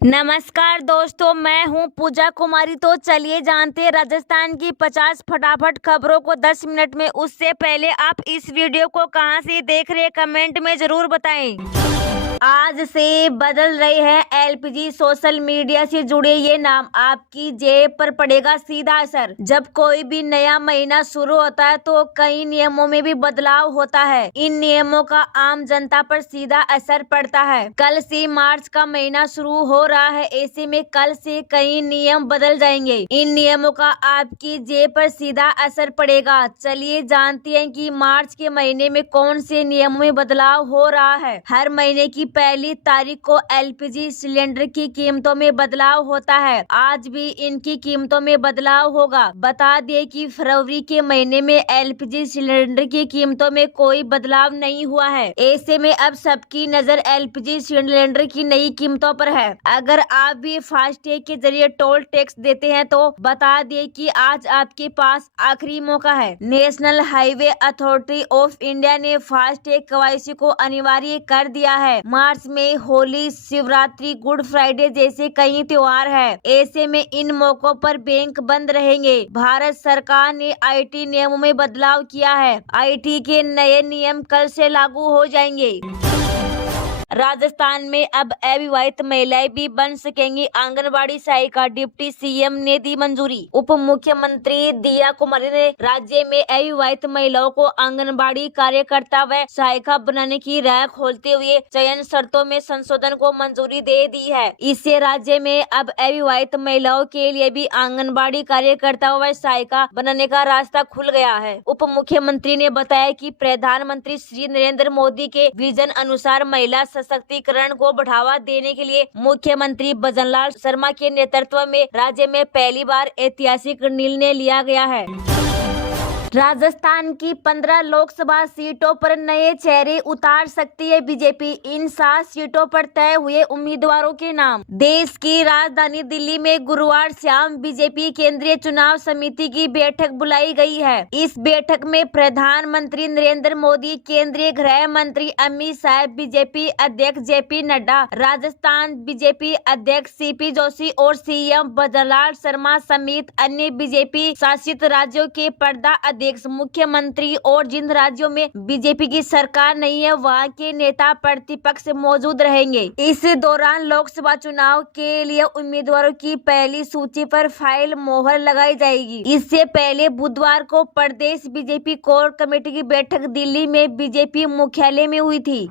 नमस्कार दोस्तों, मैं हूं पूजा कुमारी। तो चलिए जानते हैं राजस्थान की 50 फटाफट खबरों को 10 मिनट में। उससे पहले आप इस वीडियो को कहां से देख रहे हैं कमेंट में जरूर बताएं। आज से बदल रहे हैं एलपीजी। सोशल मीडिया से जुड़े ये नाम, आपकी जेब पर पड़ेगा सीधा असर। जब कोई भी नया महीना शुरू होता है तो कई नियमों में भी बदलाव होता है। इन नियमों का आम जनता पर सीधा असर पड़ता है। कल से मार्च का महीना शुरू हो रहा है, ऐसे में कल से कई नियम बदल जाएंगे। इन नियमों का आपकी जेब पर सीधा असर पड़ेगा। चलिए जानते हैं कि मार्च के महीने में कौन से नियमों में बदलाव हो रहा है। हर महीने की पहली तारीख को एलपीजी सिलेंडर की कीमतों में बदलाव होता है। आज भी इनकी कीमतों में बदलाव होगा। बता दें कि फरवरी के महीने में एलपीजी सिलेंडर की कीमतों में कोई बदलाव नहीं हुआ है। ऐसे में अब सबकी नजर एलपीजी सिलेंडर की नई कीमतों पर है। अगर आप भी फास्टैग के जरिए टोल टैक्स देते हैं तो बता दें कि आज आपके पास आखिरी मौका है। National highway authority of India ने फास्टैग केवाईसी को अनिवार्य कर दिया है। मार्च में होली, शिवरात्रि, गुड फ्राइडे जैसे कई त्योहार हैं। ऐसे में इन मौकों पर बैंक बंद रहेंगे। भारत सरकार ने आईटी नियमों में बदलाव किया है। आईटी के नए नियम कल से लागू हो जाएंगे। राजस्थान में अब अविवाहित महिलाएं भी बन सकेंगी आंगनबाड़ी सहायिका। डिप्टी सीएम ने दी मंजूरी। उप मुख्यमंत्री दिया कुमारी ने राज्य में अविवाहित महिलाओं को आंगनबाड़ी कार्यकर्ता व सहायिका बनाने की राह खोलते हुए चयन शर्तों में संशोधन को मंजूरी दे दी है। इससे राज्य में अब अविवाहित महिलाओं के लिए भी आंगनबाड़ी कार्यकर्ता व सहायिका बनाने का रास्ता खुल गया है। उप मुख्यमंत्री ने बताया कि प्रधानमंत्री श्री नरेंद्र मोदी के विजन अनुसार महिला सशक्तिकरण को बढ़ावा देने के लिए मुख्यमंत्री भजनलाल शर्मा के नेतृत्व में राज्य में पहली बार ऐतिहासिक निर्णय लिया गया है। राजस्थान की 15 लोकसभा सीटों पर नए चेहरे उतार सकती है बीजेपी। इन 7 सीटों पर तय हुए उम्मीदवारों के नाम। देश की राजधानी दिल्ली में गुरुवार शाम बीजेपी केंद्रीय चुनाव समिति की बैठक बुलाई गई है। इस बैठक में प्रधानमंत्री नरेंद्र मोदी, केंद्रीय गृह मंत्री अमित शाह, बीजेपी अध्यक्ष जेपी नड्डा, राजस्थान बीजेपी अध्यक्ष सीपी जोशी और सीएम भजनलाल शर्मा समेत अन्य बीजेपी शासित राज्यों के प्रदेश अध्यक्ष, मुख्यमंत्री और जिन राज्यों में बीजेपी की सरकार नहीं है वहां के नेता प्रतिपक्ष मौजूद रहेंगे। इस दौरान लोकसभा चुनाव के लिए उम्मीदवारों की पहली सूची पर फाइल मोहर लगाई जाएगी। इससे पहले बुधवार को प्रदेश बीजेपी कोर कमेटी की बैठक दिल्ली में बीजेपी मुख्यालय में हुई थी।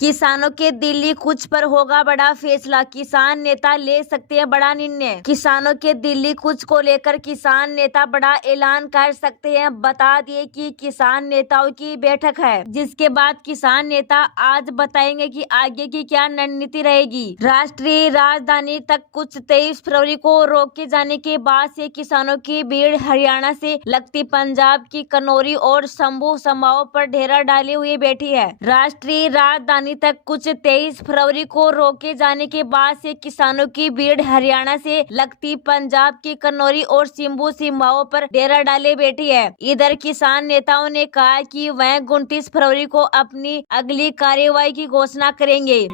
किसानों के दिल्ली कूच पर होगा बड़ा फैसला। किसान नेता ले सकते हैं बड़ा निर्णय। किसानों के दिल्ली कूच को लेकर किसान नेता बड़ा ऐलान कर सकते हैं। बता दिए कि किसान नेताओं की बैठक है, जिसके बाद किसान नेता आज बताएंगे कि आगे की क्या रणनीति रहेगी। राष्ट्रीय राजधानी तक कुछ 23 फरवरी को रोके जाने के बाद से किसानों की भीड़ हरियाणा से लगती पंजाब की कनौरी और शंभू संभागों पर डेरा डाले हुए बैठी है। राष्ट्रीय राजधानी तक कुछ 23 फरवरी को रोके जाने के बाद से किसानों की भीड़ हरियाणा से लगती पंजाब की कनौरी और शंभू सीमाओं पर डेरा डाले बैठी है। इधर किसान नेताओं ने कहा कि वह 29 फरवरी को अपनी अगली कार्यवाही की घोषणा करेंगे।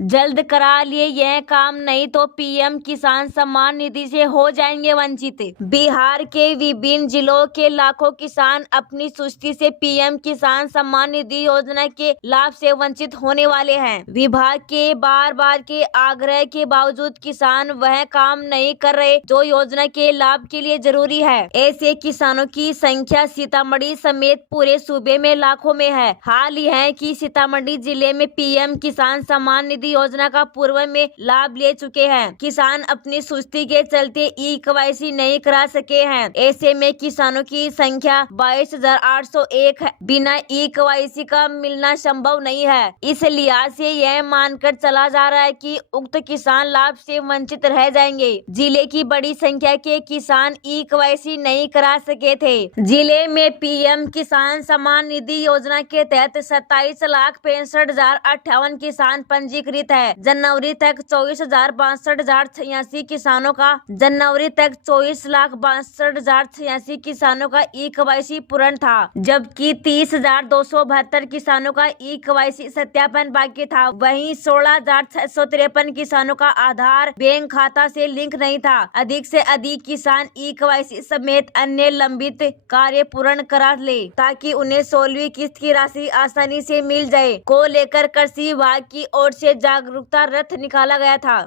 जल्द करा लिए यह काम, नहीं तो पीएम किसान सम्मान निधि से हो जाएंगे वंचित। बिहार के विभिन्न जिलों के लाखों किसान अपनी सुस्ती से पीएम किसान सम्मान निधि योजना के लाभ से वंचित होने वाले हैं। विभाग के बार बार के आग्रह के बावजूद किसान वह काम नहीं कर रहे जो योजना के लाभ के लिए जरूरी है। ऐसे किसानों की संख्या सीतामढ़ी समेत पूरे सूबे में लाखों में है। हाल ही है कि सीतामढ़ी जिले में पीएम किसान सम्मान निधि योजना का पूर्व में लाभ ले चुके हैं। किसान अपनी सुस्ती के चलते ई केवाईसी नहीं करा सके हैं। ऐसे में किसानों की संख्या 22,801 है। बिना ई केवाईसी का मिलना संभव नहीं है। इस लिहाज से यह मानकर चला जा रहा है कि उक्त किसान लाभ से वंचित रह जाएंगे। जिले की बड़ी संख्या के किसान ई केवाईसी नहीं करा सके थे। जिले में पीएम किसान सम्मान निधि योजना के तहत 27,65,058 किसान पंजीकृत संबोधित है। जनवरी तक 24,62,86 किसानों का जनवरी तक 24,62,86 किसानों का ई-केवाईसी पूर्ण था, जबकि 30,272 किसानों का ई-केवाईसी सत्यापन बाकी था। वहीं 16,653 किसानों का आधार बैंक खाता से लिंक नहीं था। अधिक से अधिक किसान ई-केवाईसी समेत अन्य लंबित कार्य पूर्ण करा ले, ताकि उन्हें 16वीं किस्त की राशि आसानी से मिल जाए को लेकर कृषि विभाग की ओर से जागरूकता रथ निकाला गया था।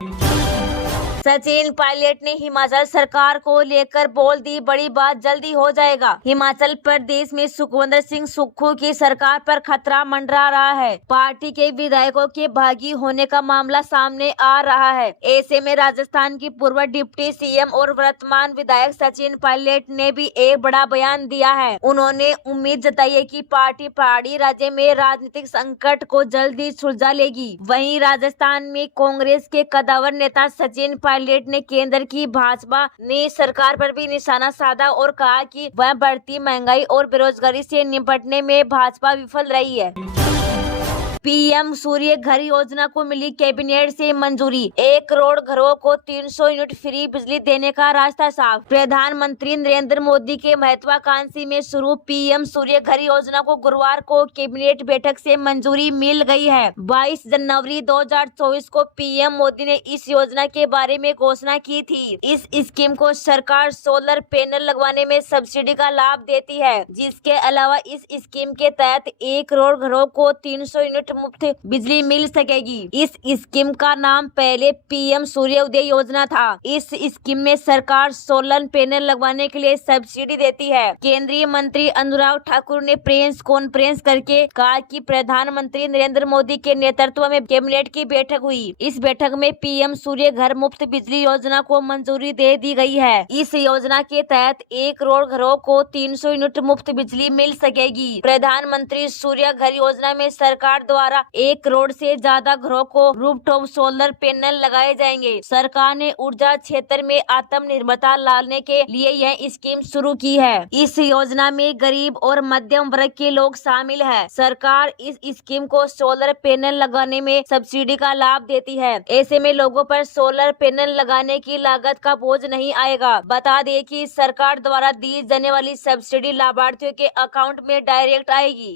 सचिन पायलट ने हिमाचल सरकार को लेकर बोल दी बड़ी बात, जल्दी हो जाएगा। हिमाचल प्रदेश में सुखविंदर सिंह सुक्खू की सरकार पर खतरा मंडरा रहा है। पार्टी के विधायकों के बागी होने का मामला सामने आ रहा है। ऐसे में राजस्थान की पूर्व डिप्टी सीएम और वर्तमान विधायक सचिन पायलट ने भी एक बड़ा बयान दिया है। उन्होंने उम्मीद जताई है कि पार्टी पहाड़ी राज्य में राजनीतिक संकट को जल्दी सुलझा लेगी। वहीं राजस्थान में कांग्रेस के कद्दावर नेता सचिन पायलट ने केंद्र की भाजपा ने सरकार पर भी निशाना साधा और कहा कि वह बढ़ती महंगाई और बेरोजगारी से निपटने में भाजपा विफल रही है। पीएम सूर्य घर योजना को मिली कैबिनेट से मंजूरी। 1 करोड़ घरों को 300 यूनिट फ्री बिजली देने का रास्ता साफ। प्रधानमंत्री नरेंद्र मोदी के महत्वाकांक्षी में शुरू पीएम सूर्य घर योजना को गुरुवार को कैबिनेट बैठक से मंजूरी मिल गई है। 22 जनवरी 2024 को पीएम मोदी ने इस योजना के बारे में घोषणा की थी। इस स्कीम को सरकार सोलर पैनल लगवाने में सब्सिडी का लाभ देती है। जिसके अलावा इस स्कीम के तहत 1 करोड़ घरों को 300 यूनिट मुफ्त बिजली मिल सकेगी। इस स्कीम का नाम पहले पीएम सूर्य उदय योजना था। इस स्कीम में सरकार सोलर पैनल लगवाने के लिए सब्सिडी देती है। केंद्रीय मंत्री अनुराग ठाकुर ने प्रेस कॉन्फ्रेंस करके कहा कि प्रधानमंत्री नरेंद्र मोदी के नेतृत्व में कैबिनेट की बैठक हुई। इस बैठक में पीएम सूर्य घर मुफ्त बिजली योजना को मंजूरी दे दी गई है। इस योजना के तहत 1 करोड़ घरों को 300 यूनिट मुफ्त बिजली मिल सकेगी। प्रधानमंत्री सूर्य घर योजना में सरकार द्वारा 1 करोड़ से ज्यादा घरों को रूफटॉप सोलर पैनल लगाए जाएंगे। सरकार ने ऊर्जा क्षेत्र में आत्मनिर्भरता लाने के लिए यह स्कीम शुरू की है। इस योजना में गरीब और मध्यम वर्ग के लोग शामिल हैं। सरकार इस स्कीम को सोलर पैनल लगाने में सब्सिडी का लाभ देती है। ऐसे में लोगों पर सोलर पैनल लगाने की लागत का बोझ नहीं आएगा। बता दें कि सरकार द्वारा दी जाने वाली सब्सिडी लाभार्थियों के अकाउंट में डायरेक्ट आएगी।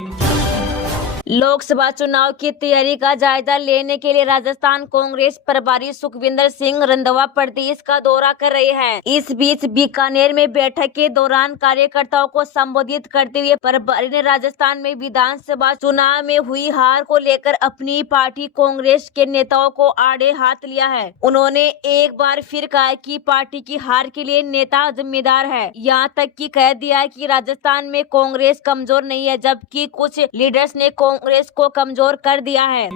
लोकसभा चुनाव की तैयारी का जायजा लेने के लिए राजस्थान कांग्रेस प्रभारी सुखविंदर सिंह रंधावा प्रदेश का दौरा कर रहे हैं। इस बीच बीकानेर में बैठक के दौरान कार्यकर्ताओं को संबोधित करते हुए प्रभारी ने राजस्थान में विधानसभा चुनाव में हुई हार को लेकर अपनी पार्टी कांग्रेस के नेताओं को आड़े हाथ लिया है। उन्होंने एक बार फिर कहा कि पार्टी की हार के लिए नेता जिम्मेदार है। यहाँ तक कि कह दिया है कि राजस्थान में कांग्रेस कमजोर नहीं है, जबकि कुछ लीडर्स ने कांग्रेस को कमजोर कर दिया है।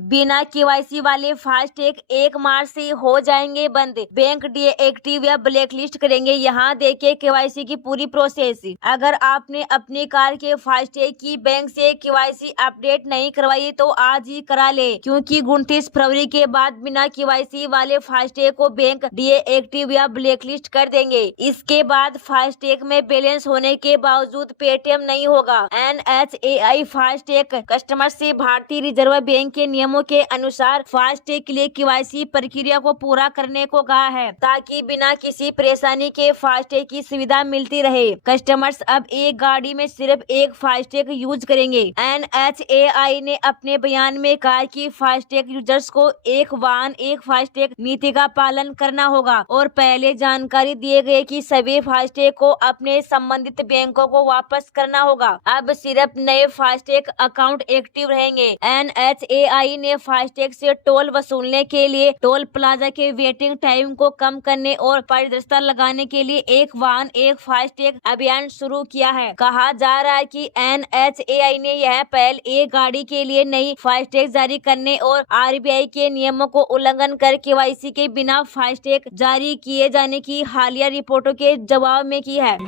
बिना केवाईसी वाले फास्टैग 1 मार्च से हो जाएंगे बंद। बैंक डीएक्टिव या ब्लैक लिस्ट करेंगे। यहाँ देखिए केवाईसी की पूरी प्रोसेस। अगर आपने अपनी कार के फास्टैग की बैंक से केवाईसी अपडेट नहीं करवाई तो आज ही करा ले, क्योंकि 29 फरवरी के बाद बिना केवाईसी वाले फास्टैग को बैंक डीएक्टिव या ब्लैक लिस्ट कर देंगे। इसके बाद फास्टैग में बैलेंस होने के बावजूद पेटीएम नहीं होगा। NHAI फास्टैग कस्टमर से भारतीय रिजर्व बैंक के नियमों के अनुसार फास्टैग के लिए केवाईसी प्रक्रिया को पूरा करने को कहा है, ताकि बिना किसी परेशानी के फास्टैग की सुविधा मिलती रहे। कस्टमर्स अब एक गाड़ी में सिर्फ एक फास्टैग यूज करेंगे। NHAI ने अपने बयान में कहा कि फास्टैग यूजर्स को एक वाहन एक फास्टैग नीति का पालन करना होगा और पहले जानकारी दिए गए कि सभी फास्टैग को अपने संबंधित बैंकों को वापस करना होगा। अब सिर्फ नए फास्टैग अकाउंट एक्टिव रहेंगे। NHAI ने फास्टैग से टोल वसूलने के लिए टोल प्लाजा के वेटिंग टाइम को कम करने और पारदर्शिता लगाने के लिए एक वाहन एक फास्टैग अभियान शुरू किया है। कहा जा रहा है कि NHAI ने यह पहल एक गाड़ी के लिए नई फास्टैग जारी करने और RBI के नियमों को उल्लंघन कर केवाईसी के बिना फास्टैग जारी किए जाने की हालिया रिपोर्टों के जवाब में की है।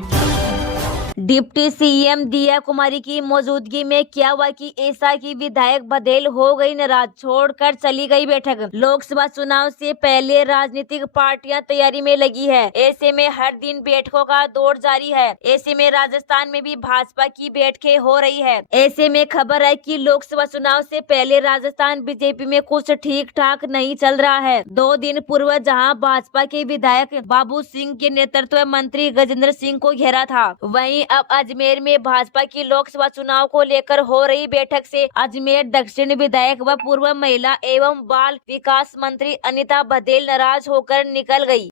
डिप्टी सीएम दिया कुमारी की मौजूदगी में क्या हुआ कि ऐसा की विधायक बघेल हो गई नाराज, छोड़कर चली गई बैठक। लोकसभा चुनाव से पहले राजनीतिक पार्टियां तैयारी में लगी है। ऐसे में हर दिन बैठकों का दौर जारी है। ऐसे में राजस्थान में भी भाजपा की बैठकें हो रही है। ऐसे में खबर है कि लोकसभा चुनाव से पहले राजस्थान बीजेपी में कुछ ठीक ठाक नहीं चल रहा है। 2 दिन पूर्व जहां भाजपा के विधायक बाबू सिंह के नेतृत्व मंत्री गजेंद्र सिंह को घेरा था, वहीं अब अजमेर में भाजपा की लोकसभा चुनाव को लेकर हो रही बैठक से अजमेर दक्षिण विधायक व पूर्व महिला एवं बाल विकास मंत्री अनीता बघेल नाराज होकर निकल गई।